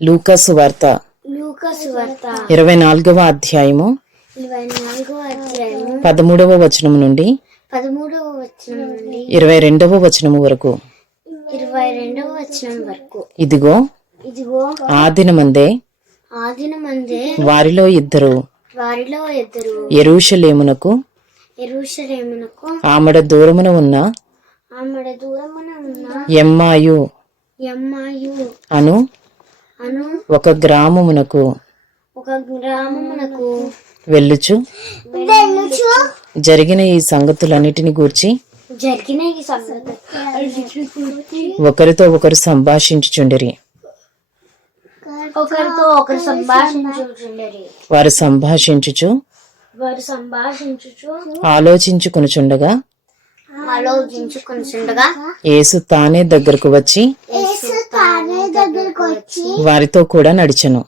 లూకాసు వార్త. ఇరవై నాలుగవ అధ్యాయము. పదమూడవ వచనం నుండి ఇరవై రెండవ వచనం వరకు. ఇదిగో ఇదిగో ఆ దినమందే ఆ దినమందే వారిలో ఇద్దరు వారిలో ఇద్దరు ఎరూషలేమునకు ఆమడ దూరమున ఉన్న ఆమెడ దూరమున ఉన్న ఎమ్మాయు అను ఒక గ్రామమునకు ఒక గ్రామమునకు వెళ్ళుచు. జరిగిన ఈ సంగతులన్నిటిని గూర్చి జరిగిన ఈ సంగతి ఒకరితో ఒకరు సంభాషించుచుండిరి. ఒకరితో ఒకరు సంభాషించుచుండరి. వారు సంభాషించుచు. వారు సంభాషించుచు. ఆలోచించుకొనుచుండగా ఆలోచించుకుంటుండగా యేసు తానే దగ్గరకు వచ్చి యేసు దగ్గరకు వచ్చి వారితో కూడా నడిచెను.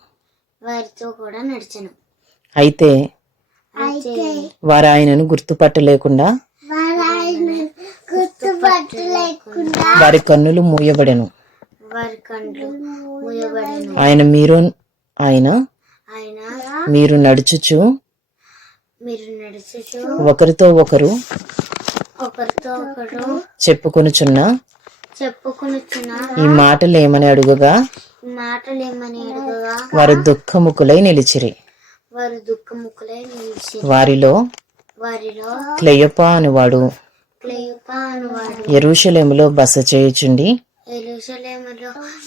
వారితో కూడా నడిచను. అయితే అయితే వారు ఆయనను గుర్తుపట్టలేకుండా గుర్తుపట్టలేకుండా వారి కన్నులు మూయబడెను. వారి మూయబడను. ఆయన మీరు ఆయన ఆయన మీరు నడుచుచు మీరు నడుచుచు ఒకరితో ఒకరు ఒకరితో ఒకరు చెప్పుకొనుచున్న ఈ మాటలు ఏమని అడుగగా? మాటలేమని అడగగా? వారు దుఃఖముకులై నిలిచిరి. వారు దుఃఖముఖులై నిలిచి వారిలో వారిలో క్లెయపా అనువాడు. ఎరుషలేములో బస చేయుచుండి.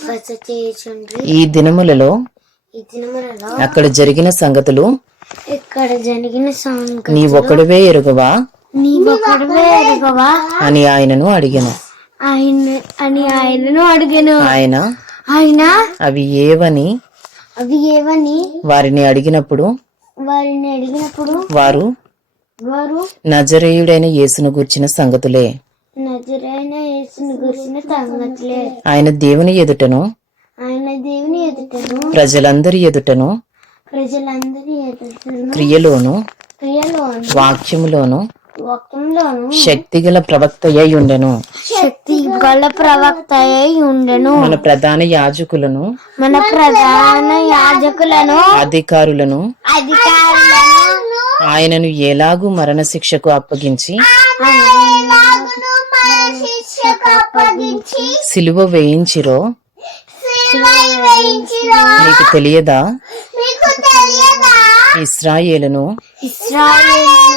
బస ఈ దినములలో ఈ దినములలో అక్కడ జరిగిన సంగతులు ఇక్కడ జరిగిన సంగతి నీ ఒకడివే ఎరుగవా? నీ ఒకడవే ఎరగవా? అని ఆయనను అడిగాను. ఆయన అని ఆయనను అడిగాను. ఆయన? ఆయన? అవి ఏవని? అవి ఏవని? వారిని అడిగినప్పుడు? వారిని అడిగినప్పుడు? వారు? వారు? నజరేయుడైన యేసును గూర్చిన సంగతులే. నజరైన యేసుని గురించిన సంగతులే. ఆయన దేవుని ఎదుటను? ఆయన దేవుని ఎదుటను? ప్రజలందరి ఎదుటను? ప్రజలందరి ఎదుటను? క్రియలోను? క్రియలోను? వాక్యములోను? వాక్యంలోను శక్తిగల ప్రవక్త అయి ఉండెను. శక్తి గల ప్రవక్త అయి ఉండెను. మన ప్రధాన యాజకులను మన ప్రధాన యాజకులను అధికారులను అధికారులను ఆయనను ఎలాగూ అప్పగించి శిక్షకు అప్పగించి సిలువ వేయించిరో? నీకు తెలియదా? మీకు తెలియదా? ఇస్రాయేలును ఇస్రాయేలును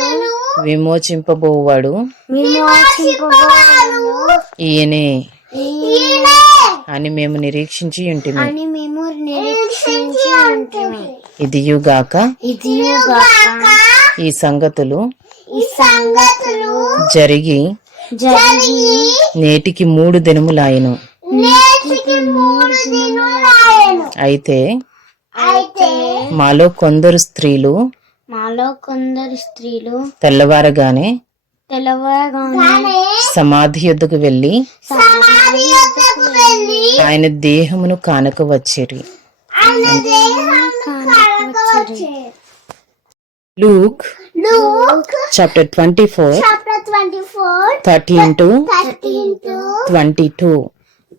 విమోచింపబోవాడు. ఈయనే. అని మేము నిరీక్షించి ఉంటుంది ఇదియుగాక ఇది ఈ సంగతులు ఈ సంగతులు జరిగి నేటికి మూడు దినములాయను. అయితే మాలో కొందరు స్త్రీలు మాలో కొందరు స్త్రీలు తెల్లవారగానే తెల్లవారుగానే సమాధి యొద్దకు వెళ్ళి ఆయన దేహమును కానక వచ్చిరి. Luke chapter twenty four chapter 24, thirteen to 13 to twenty two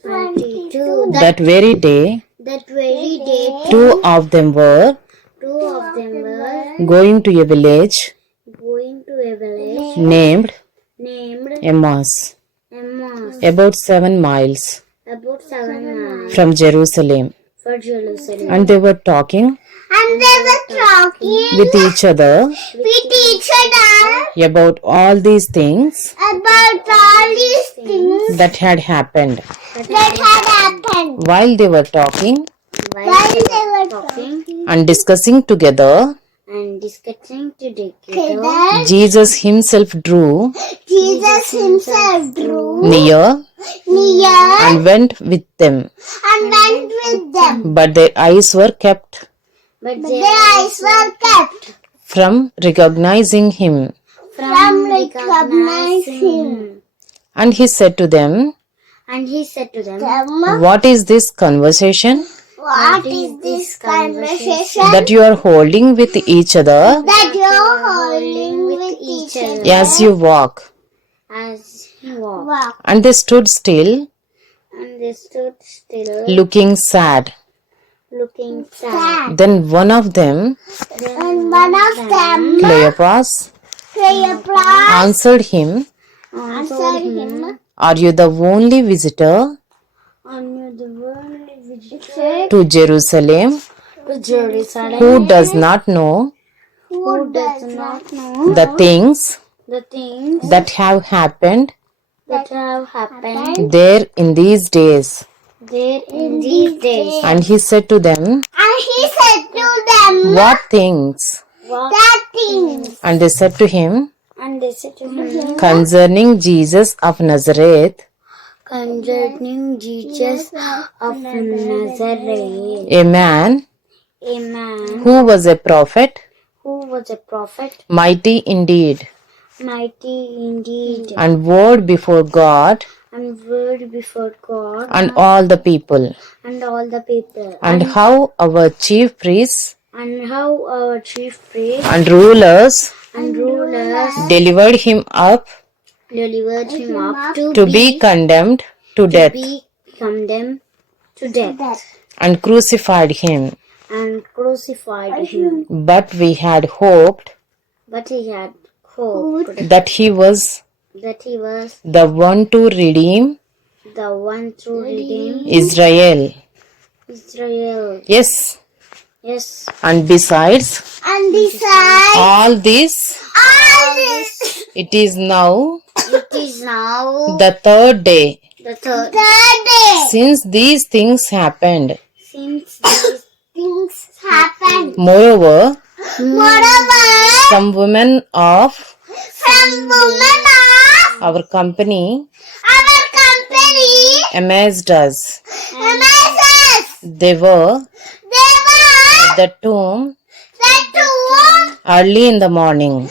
22. That very day That very day, two of them were two of them were going to a village going to a village named named Emmaus. Emmaus. About seven miles about seven miles from Jerusalem. For Jerusalem. And they were talking and they were talking with each other with each other about all these things about all these things that had happened that had happened while they were talking talking? and discussing together, and discussing together, Jesus himself drew Jesus himself drew near near and went with them, and went with them. but their eyes were kept But their eyes were kept from recognizing him. from recognizing him. And he said to them, And he said to them, What is this conversation What is this conversation that you are holding with each other. That you're holding with each other. as you walk? as he walk. And they stood still, And they stood still, looking sad. looking sad. Then one of them, And one of them, Cleopas, Cleopatra, answered him, answered him, Are you the only visitor to Jerusalem to Jerusalem, who does not know who does not know the things the things that have happened that have happened there in these days? there in these days. And he said to them, And he said to them, What things? What things? And they said to him, And they said to him, Concerning Jesus of Nazareth, concerning Jesus of Nazareth, a man a man who was a prophet, who was a prophet, mighty indeed, mighty indeed, and word before God. And word before God. And all the people, and all the people, and how our chief priests. And how our chief priests. And rulers. And rulers. Delivered him up delivered him up to, to be condemned to death be condemned to death and crucified him. and crucified him. But we had hoped But he had hoped that he was that he was the one to redeem the one to redeem Israel. Israel. Yes, Yes. and besides And besides all this, all this, it is now it is now the third day the third, third day since these things happened. since these things happened. Moreover, Moreover, some women of some women of our company our company amazed us. amazes. They were They were the tomb? early in the morning